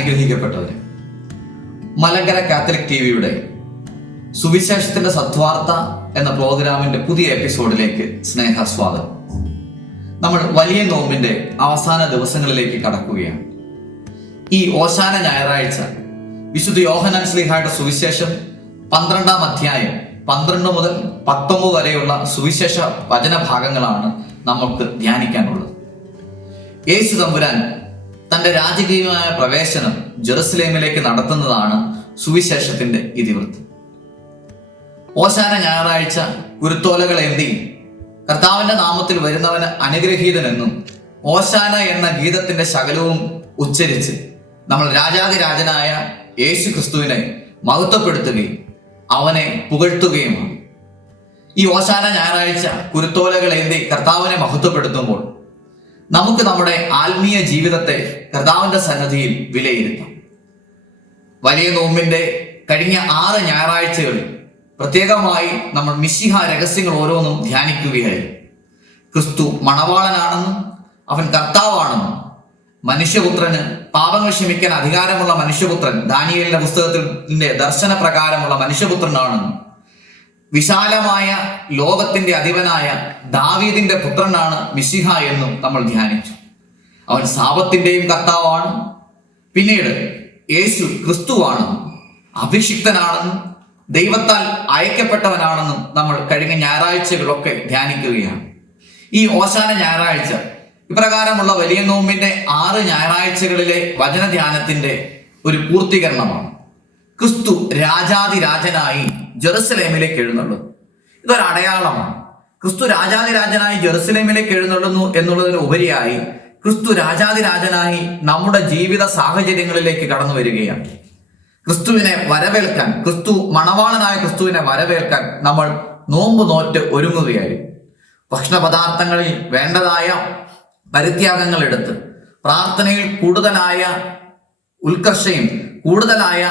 അനുഗ്രഹിക്കപ്പെട്ടവരെ, Malankara Catholic ടിവിയുടെ സുവിശേഷത്തിന്റെ സത്വാർത്ത എന്ന പ്രോഗ്രാമിന്റെ പുതിയ എപ്പിസോഡിലേക്ക് സ്നേഹസ്വാഗതം. നമ്മൾ വലിയ നോമ്പിന്റെ അവസാന ദിവസങ്ങളിലേക്ക് കടക്കുകയാണ്. ഈ ഓശാന ഞായറാഴ്ച വിശുദ്ധ യോഹന്നാൻ ശ്ലീഹായുടെ സുവിശേഷം 12-ാം അധ്യായം 12 മുതൽ 19 വരെയുള്ള സുവിശേഷ വചനഭാഗങ്ങളാണ് നമുക്ക് ധ്യാനിക്കാനുള്ളത്. യേശു തമ്പുരാൻ തന്റെ രാജകീയമായ പ്രവേശനം ജെറുസലേമിലേക്ക് നടത്തുന്നതാണ് സുവിശേഷത്തിന്റെ ഇതിവൃത്തം. ഓശാന ഞായറാഴ്ച കുരുത്തോലകളേന്തി കർത്താവിന്റെ നാമത്തിൽ വരുന്നവന് അനുഗ്രഹീതനെന്നും ഓശാന എന്ന ഗീതത്തിന്റെ ശകലവും ഉച്ചരിച്ച് നമ്മൾ രാജാതിരാജനായ യേശു ക്രിസ്തുവിനെ മഹത്വപ്പെടുത്തുകയും അവനെ പുകഴ്ത്തുകയുമാണ്. ഈ ഓശാന ഞായറാഴ്ച കുരുത്തോലകളേന്തി കർത്താവിനെ മഹത്വപ്പെടുത്തുമ്പോൾ നമുക്ക് നമ്മുടെ ആത്മീയ ജീവിതത്തെ കർത്താവിന്റെ സന്നിധിയിൽ വിലയിരുത്താം. വലിയ നോമ്പിന്റെ കഴിഞ്ഞ 6 ഞായറാഴ്ചകളിൽ പ്രത്യേകമായി നമ്മൾ മിശിഹ രഹസ്യങ്ങൾ ഓരോന്നും ധ്യാനിക്കുകയായി. ക്രിസ്തു മണവാളനാണെന്നും അവൻ കർത്താവാണെന്നും മനുഷ്യപുത്രന് പാപങ്ങൾ ക്ഷമിക്കാൻ അധികാരമുള്ള മനുഷ്യപുത്രൻ, ദാനിയേലിന്റെ പുസ്തകത്തിന്റെ ദർശന പ്രകാരമുള്ള മനുഷ്യപുത്രനാണെന്നും വിശാലമായ ലോകത്തിന്റെ അധിപനായ ദാവീദിന്റെ പുത്രനാണ് മിശിഹ എന്നും നമ്മൾ ധ്യാനിച്ചു. അവൻ ശാപത്തിന്റെയും കർത്താവാണ്. പിന്നീട് യേശു ക്രിസ്തുവാണെന്നും അഭിഷിക്തനാണെന്നും ദൈവത്താൽ അയക്കപ്പെട്ടവനാണെന്നും നമ്മൾ കഴിഞ്ഞ ഞായറാഴ്ചകളൊക്കെ ധ്യാനിക്കുകയാണ്. ഈ ഓശാന ഞായറാഴ്ച ഇപ്രകാരമുള്ള വലിയ നോമ്പിന്റെ 6 ഞായറാഴ്ചകളിലെ വചനധ്യാനത്തിന്റെ ഒരു പൂർത്തീകരണമാണ്. ക്രിസ്തു രാജാതിരാജനായി ജെറുസലേമിലേക്ക് എഴുന്നള്ളുന്നു. ഇതൊരു അടയാളമാണ്. ക്രിസ്തു രാജാതിരാജനായി ജെറുസലേമിലേക്ക് എഴുന്നള്ളുന്നു എന്നുള്ളതിന് ഉപരിയായി ക്രിസ്തു രാജാതിരാജനായി നമ്മുടെ ജീവിത സാഹചര്യങ്ങളിലേക്ക് കടന്നു വരികയാണ്. ക്രിസ്തുവിനെ വരവേൽക്കാൻ, ക്രിസ്തു മണവാളനായ ക്രിസ്തുവിനെ വരവേൽക്കാൻ നമ്മൾ നോമ്പ് നോറ്റ് ഒരുങ്ങുകയായി. ഭക്ഷണപദാർത്ഥങ്ങളിൽ വേണ്ടതായ പരിത്യാഗങ്ങൾ എടുത്ത് പ്രാർത്ഥനയിൽ കൂടുതലായ ഉത്കർഷയും കൂടുതലായ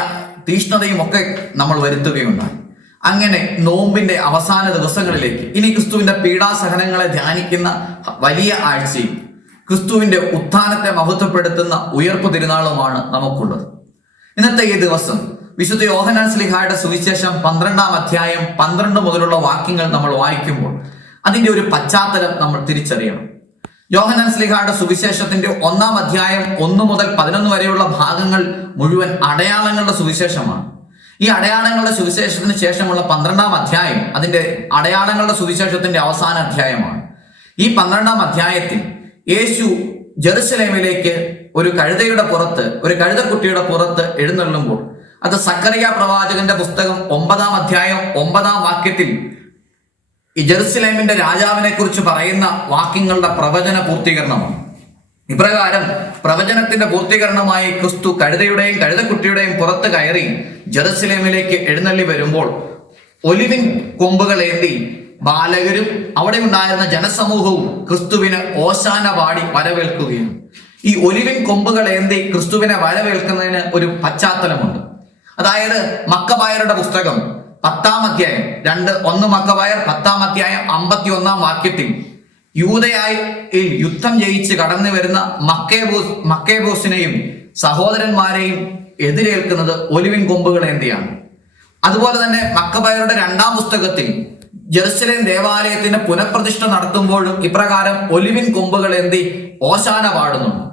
തീഷ്ണതയും ഒക്കെ നമ്മൾ വരുത്തുകയുണ്ടായി. അങ്ങനെ നോമ്പിന്റെ അവസാന ദിവസങ്ങളിലേക്ക് ഇനി ക്രിസ്തുവിന്റെ പീഡാസഹനങ്ങളെ ധ്യാനിക്കുന്ന വലിയ ആഴ്ചയും ക്രിസ്തുവിന്റെ ഉത്ഥാനത്തെ മഹത്വപ്പെടുത്തുന്ന ഉയർപ്പ് തിരുനാളുമാണ് നമുക്കുള്ളത്. ഇന്നത്തെ ഈ ദിവസം വിശുദ്ധ യോഹന്നാൻ ശ്ലീഹായുടെ സുവിശേഷം 12-ാം അധ്യായം 12 മുതലുള്ള വാക്യങ്ങൾ നമ്മൾ വായിക്കുമ്പോൾ അതിന്റെ ഒരു പശ്ചാത്തലം നമ്മൾ തിരിച്ചറിയണം. യോഹന്നാൻ ശ്ലീഹായുടെ സുവിശേഷത്തിന്റെ 1-ാം അധ്യായം 1 മുതൽ 11 വരെയുള്ള ഭാഗങ്ങൾ മുഴുവൻ അടയാളങ്ങളുടെ സുവിശേഷമാണ്. ഈ അടയാളങ്ങളുടെ സുവിശേഷത്തിന് ശേഷമുള്ള 12-ാം അധ്യായം അതിന്റെ അടയാളങ്ങളുടെ സുവിശേഷത്തിന്റെ അവസാന അധ്യായമാണ്. ഈ 12-ാം അധ്യായത്തിൽ യേശു ജെറുസലേമിലേക്ക് ഒരു കഴുതയുടെ പുറത്ത്, ഒരു കഴുതക്കുട്ടിയുടെ പുറത്ത് എഴുന്നള്ളുമ്പോൾ അത് സക്കറിയ പ്രവാചകന്റെ പുസ്തകം 9-ാം അധ്യായം 9-ാം വാക്യത്തിൽ ഈ ജെറുസലേമിന്റെ രാജാവിനെ കുറിച്ച് പറയുന്ന വാക്യങ്ങളുടെ പ്രവചന പൂർത്തീകരണമാണ്. ഇപ്രകാരം പ്രവചനത്തിന്റെ പൂർത്തീകരണമായി ക്രിസ്തു കഴുതയുടെയും കഴുതക്കുട്ടിയുടെയും പുറത്ത് കയറി ജെറുസലേമിലേക്ക് എഴുന്നള്ളി വരുമ്പോൾ ഒലിവിൻ കൊമ്പുകളേന്തി ബാലകരും അവിടെ ഉണ്ടായിരുന്ന ജനസമൂഹവും ക്രിസ്തുവിന് ഓശാന പാടി വരവേൽക്കുകയാണ്. ഈ ഒലിവിൻ കൊമ്പുകളേന്തി ക്രിസ്തുവിനെ വരവേൽക്കുന്നതിന് ഒരു പശ്ചാത്തലമുണ്ട്. അതായത് മക്കബായരുടെ പുസ്തകം 10-ാം അധ്യായം 1 മക്കബായർ 10-ാം അധ്യായം 51-ാം വാക്യത്തിൽ യൂദയായി യുദ്ധം ജയിച്ച് കടന്നു വരുന്ന മക്കേബോസിനെയും സഹോദരന്മാരെയും എതിരേൽക്കുന്നത് ഒലിവിൻ കൊമ്പുകളേന്തിയാണ്. അതുപോലെ തന്നെ മക്കബായരുടെ 2-ാം പുസ്തകത്തിൽ ജെറുസലേം ദേവാലയത്തിന്റെ പുനഃപ്രതിഷ്ഠ നടത്തുമ്പോഴും ഇപ്രകാരം ഒലിവിൻ കൊമ്പുകളേന്തി ഓശാന പാടുന്നുണ്ട്.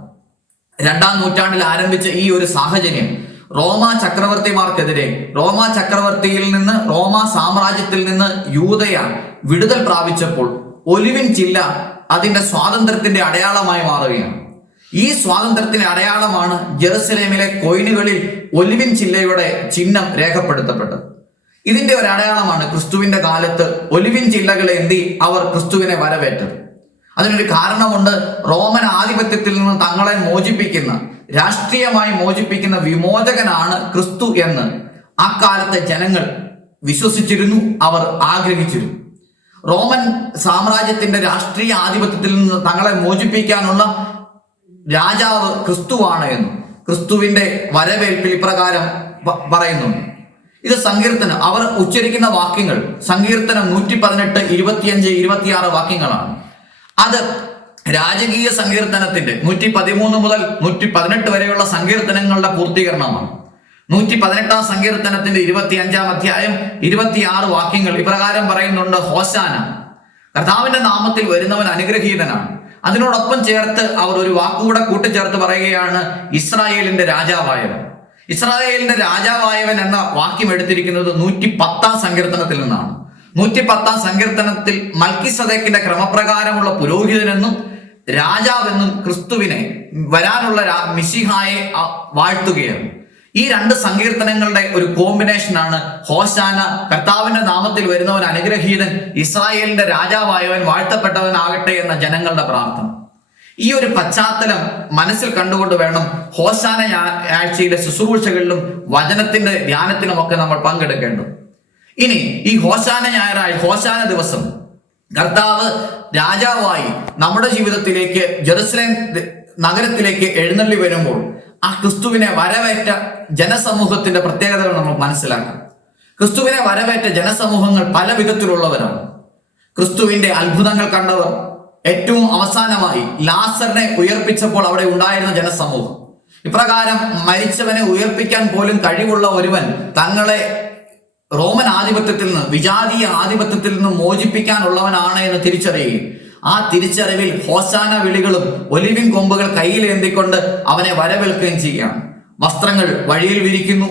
2-ാം നൂറ്റാണ്ടിൽ ആരംഭിച്ച ഈ ഒരു സാഹചര്യം റോമാ ചക്രവർത്തിമാർക്കെതിരെ, റോമാ ചക്രവർത്തിയിൽ നിന്ന്, റോമാ സാമ്രാജ്യത്തിൽ നിന്ന് യൂദയ വിടുതൽ പ്രാപിച്ചപ്പോൾ ഒലിവിൻ ചില്ല അതിന്റെ സ്വാതന്ത്ര്യത്തിന്റെ അടയാളമായി മാറുകയാണ്. ഈ സ്വാതന്ത്ര്യത്തിന്റെ അടയാളമാണ് ജെറുസലേമിലെ കോയിനുകളിൽ ഒലിവിൻ ചില്ലയുടെ ചിഹ്നം രേഖപ്പെടുത്തപ്പെട്ടത്. ഇതിന്റെ ഒരു അടയാളമാണ് ക്രിസ്തുവിന്റെ കാലത്ത് ഒലിവിൻ ചില്ലകളേന്തി അവർ ക്രിസ്തുവിനെ വരവേറ്റത്. അതിനൊരു കാരണമുണ്ട്. റോമൻ ആധിപത്യത്തിൽ നിന്ന് തങ്ങളെ മോചിപ്പിക്കുന്ന, രാഷ്ട്രീയമായി മോചിപ്പിക്കുന്ന വിമോചകനാണ് ക്രിസ്തു എന്ന് ആ കാലത്തെ ജനങ്ങൾ വിശ്വസിച്ചിരുന്നു, അവർ ആഗ്രഹിച്ചിരുന്നു. റോമൻ സാമ്രാജ്യത്തിന്റെ രാഷ്ട്രീയ ആധിപത്യത്തിൽ നിന്ന് തങ്ങളെ മോചിപ്പിക്കാനുള്ള രാജാവ് ക്രിസ്തുവാണ് എന്നും ക്രിസ്തുവിന്റെ വരവേൽപ്പിൽ ഇപ്രകാരം പറയുന്നുണ്ട്. ഇത് സങ്കീർത്തനം, അവർ ഉച്ചരിക്കുന്ന വാക്യങ്ങൾ സങ്കീർത്തനം 118, 25, 26 വാക്യങ്ങളാണ്. അത് രാജകീയ സങ്കീർത്തനത്തിന്റെ 113 മുതൽ 118 വരെയുള്ള സങ്കീർത്തനങ്ങളുടെ പൂർത്തീകരണമാണ്. 118 സങ്കീർത്തനത്തിന്റെ 25 അധ്യായം 26 വാക്യങ്ങൾ ഇപ്രകാരം പറയുന്നുണ്ട്: ഹോശാന, കർത്താവിന്റെ നാമത്തിൽ വരുന്നവൻ അനുഗ്രഹീതനാണ്. അതിനോടൊപ്പം ചേർത്ത് അവർ ഒരു വാക്കുകൂടെ കൂട്ടിച്ചേർത്ത് പറയുകയാണ്: ഇസ്രായേലിന്റെ രാജാവായവൻ. ഇസ്രായേലിന്റെ രാജാവായവൻ എന്ന വാക്യം എടുത്തിരിക്കുന്നത് 110 സങ്കീർത്തനത്തിൽ നിന്നാണ്. 110 സങ്കീർത്തനത്തിൽ മൽക്കിസദേക്കിന്റെ ക്രമപ്രകാരമുള്ള പുരോഹിതനെന്നും രാജാവെന്നും ക്രിസ്തുവിനെ, വരാനുള്ള മിശിഹായെ വാഴ്ത്തുകയാണ്. ഈ രണ്ട് സങ്കീർത്തനങ്ങളുടെ ഒരു കോമ്പിനേഷനാണ് ഹോശാന, കർത്താവിന്റെ നാമത്തിൽ വരുന്നവൻ അനുഗ്രഹീതൻ, ഇസ്രായേലിന്റെ രാജാവായവൻ വാഴ്ത്തപ്പെട്ടവനാകട്ടെ എന്ന ജനങ്ങളുടെ പ്രാർത്ഥന. ഈ ഒരു പശ്ചാത്തലം മനസ്സിൽ കണ്ടുകൊണ്ട് വേണം ഹോശാന ആഴ്ചയിലെ ശുശ്രൂഷകളിലും വചനത്തിന്റെ ധ്യാനത്തിലുമൊക്കെ നമ്മൾ പങ്കെടുക്കേണ്ടത്. ഇനി ഈ ഹോശാന ഞായറാഴ്ച, ഹോശാന ദിവസം കർത്താവ് രാജാവായി നമ്മുടെ ജീവിതത്തിലേക്ക്, ജെറുസലേം നഗരത്തിലേക്ക് എഴുന്നള്ളി വരുമ്പോൾ ആ ക്രിസ്തുവിനെ വരവേറ്റ ജനസമൂഹത്തിന്റെ പ്രത്യേകതകൾ നമ്മൾ മനസ്സിലാക്കണം. ക്രിസ്തുവിനെ വരവേറ്റ ജനസമൂഹങ്ങൾ പല വിധത്തിലുള്ളവരാണ്. ക്രിസ്തുവിന്റെ അത്ഭുതങ്ങൾ കണ്ടവർ, ഏറ്റവും അവസാനമായി ലാസറിനെ ഉയർപ്പിച്ചപ്പോൾ അവിടെ ഉണ്ടായിരുന്ന ജനസമൂഹം. ഇപ്രകാരം മരിച്ചവനെ ഉയർപ്പിക്കാൻ പോലും കഴിവുള്ള ഒരുവൻ തങ്ങളെ റോമൻ ആധിപത്യത്തിൽ നിന്ന്, വിജാതീയ ആധിപത്യത്തിൽ നിന്ന് മോചിപ്പിക്കാനുള്ളവനാണ് എന്ന് തിരിച്ചറിയുകയും ആ തിരിച്ചറിവിൽ ഹോശാന വിളികളും ഒലിവിൻ കൊമ്പുകൾ കയ്യിലേന്തിക്കൊണ്ട് അവനെ വരവേൽക്കുകയും ചെയ്യുകയാണ്. വസ്ത്രങ്ങൾ വഴിയിൽ വിരിക്കുന്നു.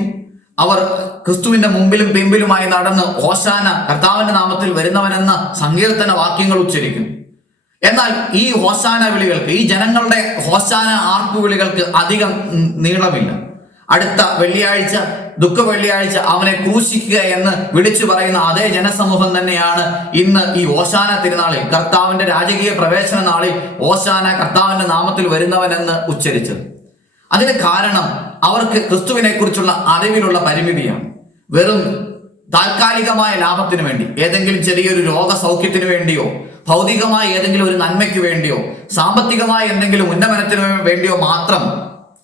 അവർ ക്രിസ്തുവിന്റെ മുമ്പിലും പിമ്പിലുമായി നടന്ന് ഹോശാന, കർത്താവിന്റെ നാമത്തിൽ വരുന്നവനെന്ന സങ്കീർത്തന വാക്യങ്ങൾ ഉച്ചരിക്കുന്നു. എന്നാൽ ഈ ഹോശാന വിളികൾക്ക്, ഈ ജനങ്ങളുടെ ഹോശാന ആർപ്പുവിളികൾക്ക് അധികം നീളമില്ല. അടുത്ത വെള്ളിയാഴ്ച, ദുഃഖ വെള്ളിയാഴ്ച അവനെ ക്രൂശിക്കുക എന്ന് വിളിച്ചു പറയുന്ന അതേ ജനസമൂഹം തന്നെയാണ് ഇന്ന് ഈ ഓശാന തിരുനാളിൽ, കർത്താവിന്റെ രാജകീയ പ്രവേശന നാളിൽ ഓശാന, കർത്താവിന്റെ നാമത്തിൽ വരുന്നവനെന്ന് ഉച്ചരിച്ചത്. അതിന് കാരണം അവർക്ക് ക്രിസ്തുവിനെ കുറിച്ചുള്ള അറിവിലുള്ള പരിമിതിയാണ്. വെറും താൽക്കാലികമായ ലാഭത്തിന് വേണ്ടി, ഏതെങ്കിലും ചെറിയൊരു രോഗസൗഖ്യത്തിന് വേണ്ടിയോ, ഭൗതികമായ ഏതെങ്കിലും ഒരു നന്മയ്ക്ക് വേണ്ടിയോ, സാമ്പത്തികമായ എന്തെങ്കിലും ഉന്നമനത്തിന് വേണ്ടിയോ മാത്രം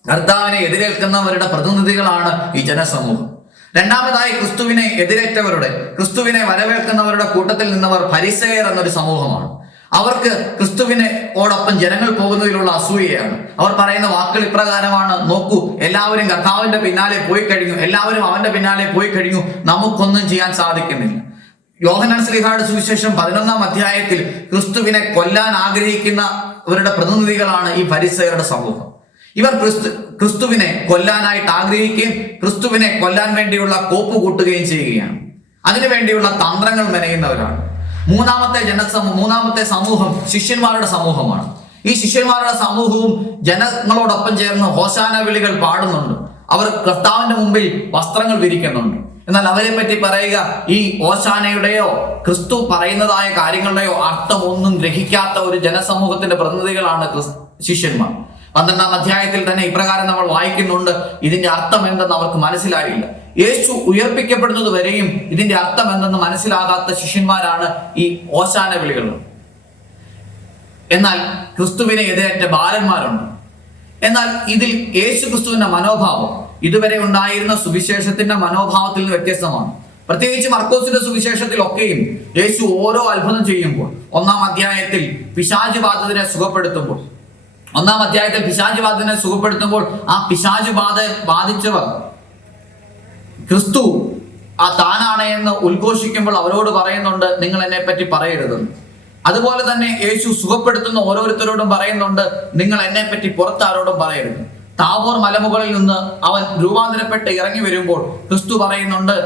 കർത്താവിനെ എതിരേൽക്കുന്നവരുടെ പ്രതിനിധികളാണ് ഈ ജനസമൂഹം. രണ്ടാമതായി ക്രിസ്തുവിനെ എതിരേറ്റവരുടെ, ക്രിസ്തുവിനെ വരവേൽക്കുന്നവരുടെ കൂട്ടത്തിൽ നിന്നവർ ഫരിസേയർ എന്നൊരു സമൂഹമാണ്. അവർക്ക് ക്രിസ്തുവിനോടൊപ്പം ജനങ്ങൾ പോകുന്നതിലുള്ള അസൂയയാണ്. അവർ പറയുന്ന വാക്കുകൾ ഇപ്രകാരമാണ്: നോക്കൂ, എല്ലാവരും കർത്താവിന്റെ പിന്നാലെ പോയി കഴിഞ്ഞു, എല്ലാവരും അവന്റെ പിന്നാലെ പോയി കഴിഞ്ഞു, നമുക്കൊന്നും ചെയ്യാൻ സാധിക്കുന്നില്ല. യോഹന്നാൻ ശ്ലീഹായുടെ സുവിശേഷം 11 അധ്യായത്തിൽ ക്രിസ്തുവിനെ കൊല്ലാൻ ആഗ്രഹിക്കുന്നവരുടെ പ്രതിനിധികളാണ് ഈ ഫരിസേയരുടെ സമൂഹം. ഇവർ ക്രിസ്തുവിനെ കൊല്ലാനായിട്ട് ആഗ്രഹിക്കുകയും ക്രിസ്തുവിനെ കൊല്ലാൻ വേണ്ടിയുള്ള കോപ്പ് കൂട്ടുകയും ചെയ്യുകയാണ്. അതിനുവേണ്ടിയുള്ള തന്ത്രങ്ങൾ മെനയുന്നവരാണ്. മൂന്നാമത്തെ സമൂഹം ശിഷ്യന്മാരുടെ സമൂഹമാണ്. ഈ ശിഷ്യന്മാരുടെ സമൂഹവും ജനങ്ങളോടൊപ്പം ചേർന്ന് ഹോശാന വിളികൾ പാടുന്നുണ്ട്. അവർ കർത്താവിന്റെ മുമ്പിൽ വസ്ത്രങ്ങൾ വിരിക്കുന്നുണ്ട്. എന്നാൽ അവരെ പറ്റി പറയുക, ഈ ഓശാനയുടെയോ ക്രിസ്തു പറയുന്നതായ കാര്യങ്ങളുടെയോ അർത്ഥം ഒന്നും ഗ്രഹിക്കാത്ത ഒരു ജനസമൂഹത്തിന്റെ പ്രതിനിധികളാണ് ശിഷ്യന്മാർ. 12 അധ്യായത്തിൽ തന്നെ ഇപ്രകാരം നമ്മൾ വായിക്കുന്നുണ്ട്: ഇതിന്റെ അർത്ഥം എന്തെന്ന് അവർക്ക് മനസ്സിലായില്ല. യേശു ഉയർപ്പിക്കപ്പെടുന്നത് വരെയും ഇതിന്റെ അർത്ഥം എന്തെന്ന് മനസ്സിലാകാത്ത ശിഷ്യന്മാരാണ് ഈ ഓശാന വിളികൾ. എന്നാൽ ക്രിസ്തുവിനെ എതിരേറ്റ ബാലന്മാരുണ്ട്. എന്നാൽ ഇതിൽ യേശു ക്രിസ്തുവിന്റെ മനോഭാവം ഇതുവരെ ഉണ്ടായിരുന്ന സുവിശേഷത്തിന്റെ മനോഭാവത്തിൽ നിന്ന് വ്യത്യസ്തമാണ്. പ്രത്യേകിച്ച് മർക്കോസിന്റെ സുവിശേഷത്തിലൊക്കെയും യേശു ഓരോ അത്ഭുതം ചെയ്യുമ്പോൾ, 1-ാം അധ്യായത്തിൽ പിശാച് ബാധിതരെ സുഖപ്പെടുത്തുമ്പോൾ, ആ പിശാച് ബാധിച്ചവർ ക്രിസ്തു താനാണ് എന്ന് ഉദ്ഘോഷിക്കുമ്പോൾ അവരോട് പറയുന്നുണ്ട്, നിങ്ങൾ എന്നെ പറ്റി പറയരുതെന്ന്. അതുപോലെ തന്നെ യേശു സുഖപ്പെടുത്തുന്ന ഓരോരുത്തരോടും പറയുന്നുണ്ട്, നിങ്ങൾ എന്നെ പറ്റി പുറത്താരോടും പറയരുത്. താബോർ മലമുകളിൽ നിന്ന് അവൻ രൂപാന്തരപ്പെട്ട് ഇറങ്ങി വരുമ്പോൾ ക്രിസ്തു പറയുന്നുണ്ട്,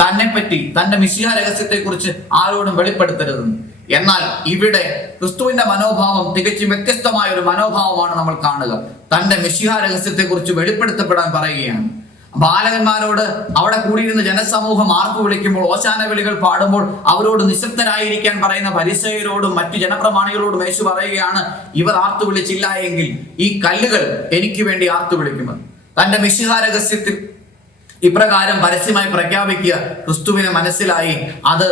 തന്നെപ്പറ്റി, തന്റെ മിശിഹാ രഹസ്യത്തെ കുറിച്ച് ആരോടും വെളിപ്പെടുത്തരുതെന്ന്. എന്നാൽ ഇവിടെ ക്രിസ്തുവിന്റെ മനോഭാവം തികച്ചും വ്യത്യസ്തമായ ഒരു മനോഭാവമാണ് നമ്മൾ കാണുക. തന്റെ മിശിഹാ രഹസ്യത്തെ കുറിച്ച് വെളിപ്പെടുത്തപ്പെടാൻ പറയുകയാണ്. ബാലകന്മാരോട്, അവിടെ കൂടിയിരുന്ന ജനസമൂഹം ആർപ്പ് വിളിക്കുമ്പോൾ, ഓശാന വിളികൾ പാടുമ്പോൾ അവരോട് നിശബ്ദരായിരിക്കാൻ പറയുന്ന ഫരിസേയരോടും മറ്റു ജനപ്രമാണികളോടും യേശു പറയുകയാണ്, ഇവർ ആർത്തു വിളിച്ചില്ല എങ്കിൽ ഈ കല്ലുകൾ എനിക്ക് വേണ്ടി ആർത്തു വിളിക്കുമെന്ന്. തന്റെ മിശിഹാ രഹസ്യത്തിൽ ഇപ്രകാരം പരസ്യമായി പ്രഖ്യാപിക്കുക ക്രിസ്തുവിനെ മനസ്സിലായി. അത്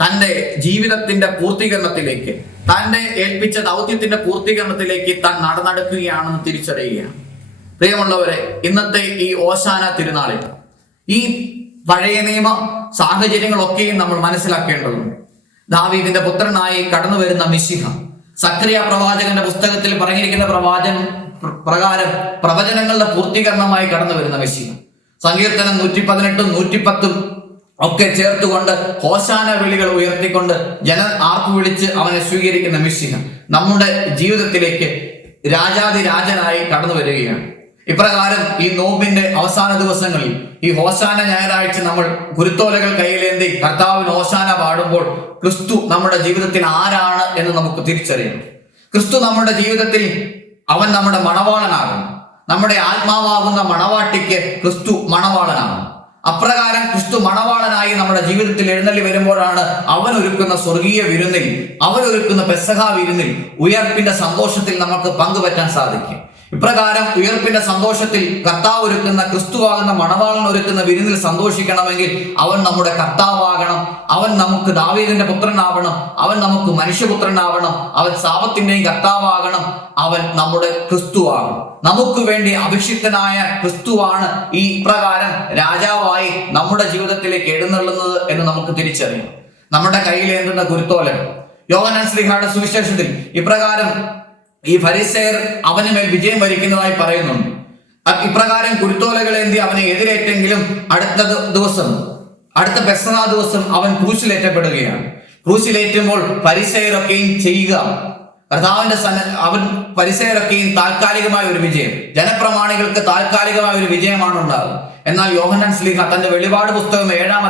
തന്റെ ജീവിതത്തിന്റെ പൂർത്തീകരണത്തിലേക്ക്, തന്നെ ഏൽപ്പിച്ച ദൗത്യത്തിന്റെ പൂർത്തീകരണത്തിലേക്ക് താൻ നടന്നെടുക്കുകയാണെന്ന് തിരിച്ചറിയുകയാണ്. പ്രിയമുള്ളവരെ, ഇന്നത്തെ ഈ ഓശാന തിരുനാളിൽ ഈ പഴയ നിയമ സാഹചര്യങ്ങളൊക്കെയും നമ്മൾ മനസ്സിലാക്കേണ്ടതുണ്ട്. ദാവീദിന്റെ പുത്രനായി കടന്നു വരുന്ന മിശിഹ, സക്രിയ പ്രവാചകന്റെ പുസ്തകത്തിൽ പറഞ്ഞിരിക്കുന്ന പ്രകാരം പ്രവചനങ്ങളുടെ പൂർത്തീകരണമായി കടന്നു വരുന്ന മെസ്സിഹ. സങ്കീർത്തനം 118 110 ഒക്കെ ചേർത്തുകൊണ്ട് ഹോശാന വിളികൾ ഉയർത്തിക്കൊണ്ട് ജനം ആർപ്പ് വിളിച്ച് അവനെ സ്വീകരിക്കുന്ന മെസ്സിഹ നമ്മുടെ ജീവിതത്തിലേക്ക് രാജാതിരാജനായി കടന്നു വരികയാണ്. ഇപ്രകാരം ഈ നോമ്പിന്റെ അവസാന ദിവസങ്ങളിൽ ഈ ഹോശാന ഞായറാഴ്ച നമ്മൾ കുരുത്തോലകൾ കയ്യിലേന്തി കർത്താവിന് ഹോശാന പാടുമ്പോൾ ക്രിസ്തു നമ്മുടെ ജീവിതത്തിൽ ആരാണ് എന്ന് നമുക്ക് തിരിച്ചറിയണം. ക്രിസ്തു നമ്മുടെ ജീവിതത്തിൽ അവൻ നമ്മുടെ മണവാളനാകും. നമ്മുടെ ആത്മാവാകുന്ന മണവാട്ടിക്ക് ക്രിസ്തു മണവാളനാകും. അപ്രകാരം ക്രിസ്തു മണവാളനായി നമ്മുടെ ജീവിതത്തിൽ എഴുന്നള്ളി വരുമ്പോഴാണ് അവൻ ഒരുക്കുന്ന സ്വർഗീയ വിരുന്നിൽ, അവൻ ഒരുക്കുന്ന പെസഹ വിരുന്നിൽ, ഉയർപ്പിന്റെ സന്തോഷത്തിൽ നമുക്ക് പങ്കുപറ്റാൻ സാധിക്കും. ഇപ്രകാരം ഉയർപ്പിന്റെ സന്തോഷത്തിൽ കർത്താവ് ഒരുക്കുന്ന, ക്രിസ്തുവാകുന്ന മണവാളൻ ഒരുക്കുന്ന വിരുന്നിൽ സന്തോഷിക്കണമെങ്കിൽ അവൻ നമ്മുടെ കർത്താവാകണം. അവൻ നമുക്ക് ദാവീദിന്റെ പുത്രനാവണം. അവൻ നമുക്ക് മനുഷ്യപുത്രനാവണം. അവൻ സാപത്തിന്റെയും കർത്താവാകണം. അവൻ നമ്മുടെ ക്രിസ്തുവാകണം. നമുക്ക് വേണ്ടി അഭിഷിക്തനായ ക്രിസ്തുവാണ് ഈ പ്രകാരം രാജാവായി നമ്മുടെ ജീവിതത്തിലേക്ക് എഴുന്നള്ളുന്നത് എന്ന് നമുക്ക് തിരിച്ചറിയാം. നമ്മുടെ കയ്യിലേന്തുന്ന കുരുത്തോലകൾ യോഹന്നാൻ ശ്ലീഹായുടെ സുവിശേഷത്തിൽ ഇപ്രകാരം ഈ ഫരിസേയർ അവന് മേൽ വിജയം വരിക്കുന്നതായി പറയുന്നുണ്ട്. ഇപ്രകാരം കുരുത്തോലകളേന്തി അവനെ എതിരേറ്റെങ്കിലും അടുത്ത പെസഹ ദിവസം അവൻ ക്രൂശിലേറ്റപ്പെടുകയാണ്. ക്രൂശിലേറ്റുമ്പോൾ ഫരിസേയരൊക്കെയും ചെയ്യുക ഫരിസേയരൊക്കെയും താൽക്കാലികമായ ഒരു വിജയം, ജനപ്രമാണികൾക്ക് താൽക്കാലികമായ ഒരു വിജയമാണ് ഉണ്ടാകുന്നത്. എന്നാൽ യോഹന്നാൻ ശ്ലീഹ തന്റെ വെളിപാട് പുസ്തകത്തിന്റെ 7ാം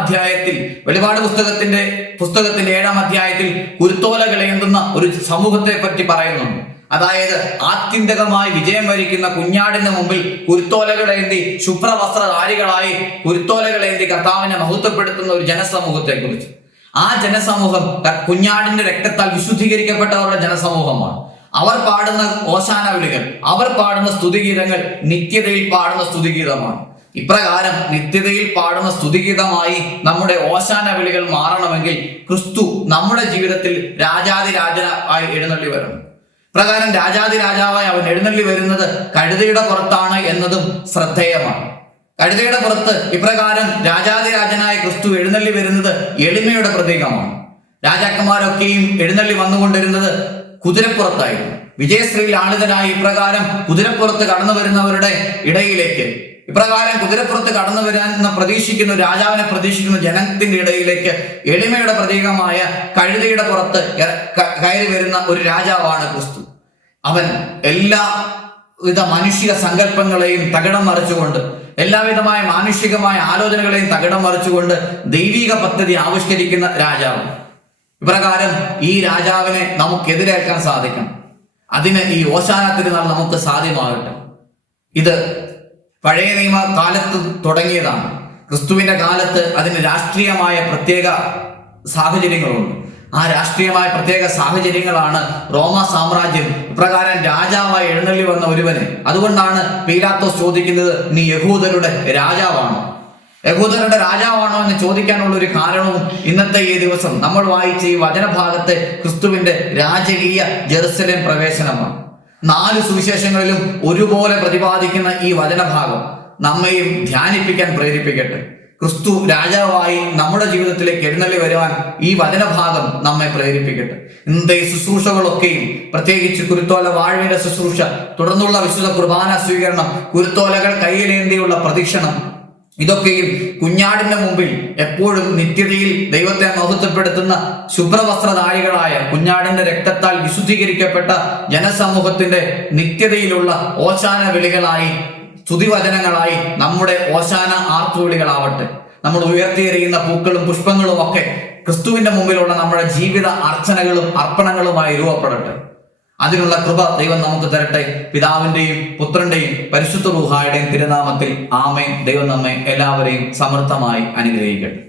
അധ്യായത്തിൽ കുരുത്തോലകളേന്തുന്ന ഒരു സമൂഹത്തെ പറ്റി പറയുന്നുണ്ട്. അതായത് ആത്യന്തികമായി വിജയം വരിക്കുന്ന കുഞ്ഞാടിന്റെ മുമ്പിൽ കുരുത്തോലകളേന്തി ശുഭ്രവസ്ത്രധാരികളായി കുരുത്തോലകളേന്തി കർത്താവിനെ മഹത്വപ്പെടുത്തുന്ന ഒരു ജനസമൂഹത്തെ കുറിച്ച്. ആ ജനസമൂഹം കുഞ്ഞാടിന്റെ രക്തത്താൽ വിശുദ്ധീകരിക്കപ്പെട്ടവരുടെ ജനസമൂഹമാണ്. അവർ പാടുന്ന ഓശാന വിളികൾ, അവർ പാടുന്ന സ്തുതിഗീതങ്ങൾ നിത്യതയിൽ പാടുന്ന സ്തുതിഗീതമാണ്. ഇപ്രകാരം നിത്യതയിൽ പാടുന്ന സ്തുതിഗീതമായി നമ്മുടെ ഓശാന വിളികൾ മാറണമെങ്കിൽ ക്രിസ്തു നമ്മുടെ ജീവിതത്തിൽ രാജാതിരാജനായി എഴുന്നള്ളി വരണം. പ്രകാരം രാജാതിരാജാവായി അവൻ എഴുന്നള്ളി വരുന്നത് കഴുതയുടെ പുറത്താണ് എന്നതും ശ്രദ്ധേയമാണ്. കഴുതയുടെ പുറത്ത് ഇപ്രകാരം രാജാതിരാജനായ ക്രിസ്തു എഴുന്നള്ളി വരുന്നത് എളിമയുടെ പ്രതീകമാണ്. രാജാക്കന്മാരൊക്കെയും എഴുന്നള്ളി വന്നുകൊണ്ടിരുന്നത് കുതിരപ്പുറത്തായിരുന്നു. വിജയശ്രീയിൽ ആളിതനായി ഇപ്രകാരം കുതിരപ്പുറത്ത് കടന്നു വരുന്നവരുടെ ഇടയിലേക്ക്, ഇപ്രകാരം കുതിരപ്പുറത്ത് കടന്നു വരാൻ രാജാവിനെ പ്രതീക്ഷിക്കുന്ന ജനത്തിന്റെ ഇടയിലേക്ക് എളിമയുടെ പ്രതീകമായ കഴുതയുടെ പുറത്ത് കയറി വരുന്ന ഒരു രാജാവാണ് ക്രിസ്തു. അവൻ എല്ലാവിധ മാനുഷിക സങ്കല്പങ്ങളെയും തകിടം മറിച്ചുകൊണ്ട്, എല്ലാവിധമായ മാനുഷികമായ ആലോചനകളെയും തകിടം മറിച്ചുകൊണ്ട് ദൈവിക പദ്ധതി ആവിഷ്കരിക്കുന്ന രാജാവ്. ഇപ്രകാരം ഈ രാജാവിനെ നമുക്ക് എതിരേൽക്കാൻ സാധിക്കണം. അതിന് ഈ ഓശാന തിരുനാൾ നമുക്ക് സാധ്യമാകട്ടെ. ഇത് പഴയ നിയമ കാലത്ത് തുടങ്ങിയതാണ്. ക്രിസ്തുവിന്റെ കാലത്ത് അതിന് രാഷ്ട്രീയമായ പ്രത്യേക സാഹചര്യങ്ങളുണ്ട്. ആ രാഷ്ട്രീയമായ പ്രത്യേക സാഹചര്യങ്ങളാണ് റോമ സാമ്രാജ്യം ഇപ്രകാരം രാജാവായി എഴുന്നള്ളി വന്ന ഒരുവന്. അതുകൊണ്ടാണ് പീലാത്തോസ് ചോദിക്കുന്നത്, നീ യഹൂദരുടെ രാജാവാണോ? യഹൂദരുടെ രാജാവാണോ എന്ന് ചോദിക്കാനുള്ള ഒരു കാരണവും ഇന്നത്തെ ഈ ദിവസം നമ്മൾ വായിച്ച ഈ വചനഭാഗത്തെ ക്രിസ്തുവിന്റെ രാജകീയ ജെറുസലേം പ്രവേശനമാണ്. 4 സുവിശേഷങ്ങളിലും ഒരുപോലെ പ്രതിപാദിക്കുന്ന ഈ വചനഭാഗം നമ്മയും ധ്യാനിപ്പിക്കാൻ പ്രേരിപ്പിക്കട്ടെ. ക്രിസ്തു രാജാവായി നമ്മുടെ ജീവിതത്തിലേക്ക് എഴുന്നള്ളി വരുവാൻ ഈ വചനഭാഗം നമ്മെ പ്രേരിപ്പിക്കട്ടെ. ഇന്നത്തെ ശുശ്രൂഷകളൊക്കെയും, പ്രത്യേകിച്ച് കുരുത്തോല വാഴ്വിന്റെ ശുശ്രൂഷ, തുടർന്നുള്ള വിശുദ്ധ കുർബാന സ്വീകരണം, കുരുത്തോലകൾ കയ്യിലേന്തിയുള്ള പ്രദക്ഷിണം, ഇതൊക്കെയും കുഞ്ഞാടിന്റെ മുമ്പിൽ എപ്പോഴും നിത്യതയിൽ ദൈവത്തെ മഹത്വപ്പെടുത്തുന്ന ശുഭ്രവസ്ത്രധാരികളായ കുഞ്ഞാടിന്റെ രക്തത്താൽ വിശുദ്ധീകരിക്കപ്പെട്ട ജനസമൂഹത്തിന്റെ നിത്യതയിലുള്ള ഓശാന വിളികളായി, സ്തുതിവചനങ്ങളായി നമ്മുടെ ഓശാന ആർത്തുവിളികളാവട്ടെ. നമ്മൾ ഉയർത്തിയെറിയുന്ന പൂക്കളും പുഷ്പങ്ങളും ഒക്കെ ക്രിസ്തുവിന്റെ മുമ്പിലുള്ള നമ്മുടെ ജീവിത അർച്ചനകളും അർപ്പണങ്ങളുമായി രൂപപ്പെടട്ടെ. അതിനുള്ള കൃപ ദൈവം നമുക്ക് തരട്ടെ. പിതാവിന്റെയും പുത്രന്റെയും പരിശുദ്ധ റൂഹായുടെയും തിരുനാമത്തിൽ ആമേൻ. ദൈവം നമ്മെ എല്ലാവരെയും സമൃദ്ധമായി അനുഗ്രഹിക്കട്ടെ.